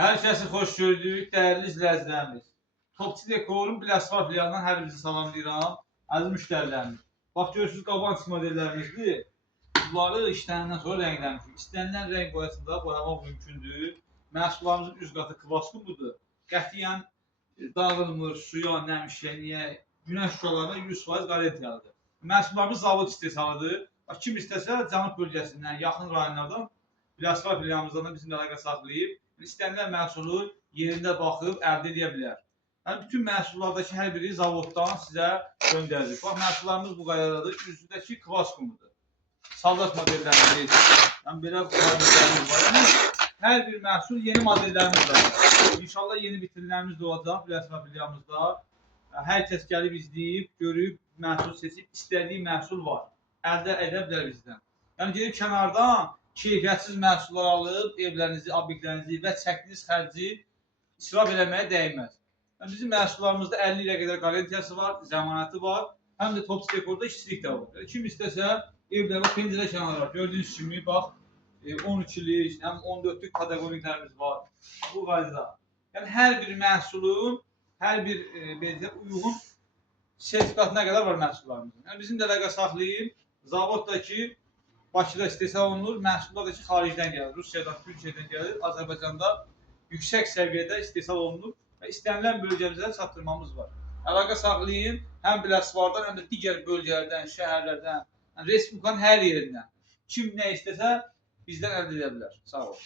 Hər kəsi xoş gördük, dəyərli izləyicilərimiz. Topçu Dekorun Biləsuvar filialından hər birinizi salamlayıram. Əziz müştərilərimiz. Bax görürsünüz, qabanç modellərimizdir. Bunları işlənəndən sonra rəngləmişik. İstənilən rəng boyasında boyamaq mümkündür. Məhsullarımızın üst qatı kvaskubudur. Qətiyyən dağılmır, suya, nəmişliyə, günəş şüalarına 100% qarantiyalıdır. Məhsullarımız zavod istehsalıdır. Kim istəsə Cənub bölgəsindən, yaxın rayonlardan Biləsuvar filialımızdan da bizim əlaqə saxlayıb istənilən məhsulu yerində baxıb əldə edə bilər. Yəni, bütün məhsullardakı hər biri zavoddan sizə göndərilir. Bax, məhsullarımız bu qaydadadır. Üstündəki kvaskumudur. Saldat modellərimiz, yəni belə modellərimiz var. Yəni, hər bir məhsul yeni modellərimiz var. İnşallah yeni vitrinlərimiz də olacaq Biləsuvar filialımızda. Hər kəs gəlib izləyib, görüb, məhsul seçib, istədiyi məhsul var. Əldə edə bilər bizdən. Yəni, gedib kənardan keyfiyyətsiz məhsullar alıb evlərinizi, obyektlərinizi və çəkdiyiniz xərci israf eləməyə dəyməz. Yəni, bizim məhsullarımızda 50 ilə qədər qarantiyası var, zəmanəti var, həm də Topçu Dekorda işçilik də var. Yəni, kim istəsə evlərdə pəncərə kənarı var. Gördüyünüz kimi, bax, 12-lik, 14-lük kateqoriyalarımız var. Bu qaydada. Yəni, hər bir məhsulun, hər bir uyğun sertifikatına qədər var məhsullarımızın. Yəni, bizim də əlaqə saxlayıb, zavoddakı Bakıda istehsal olunur, məhsullar da ki, xaricdən gəlir. Rusiyadan, Türkiyədən gəlir, Azərbaycanda yüksək səviyyədə istehsal olunur və istənilən bölgəmizə çatdırmamız var. Əlaqə saxlayın, həm Biləsuvardan, həm də digər bölgələrdən, şəhərlərdən, yəni Respublikanın hər yerindən. Kim nə istəsə bizdən əldə edə bilər. Sağ olun.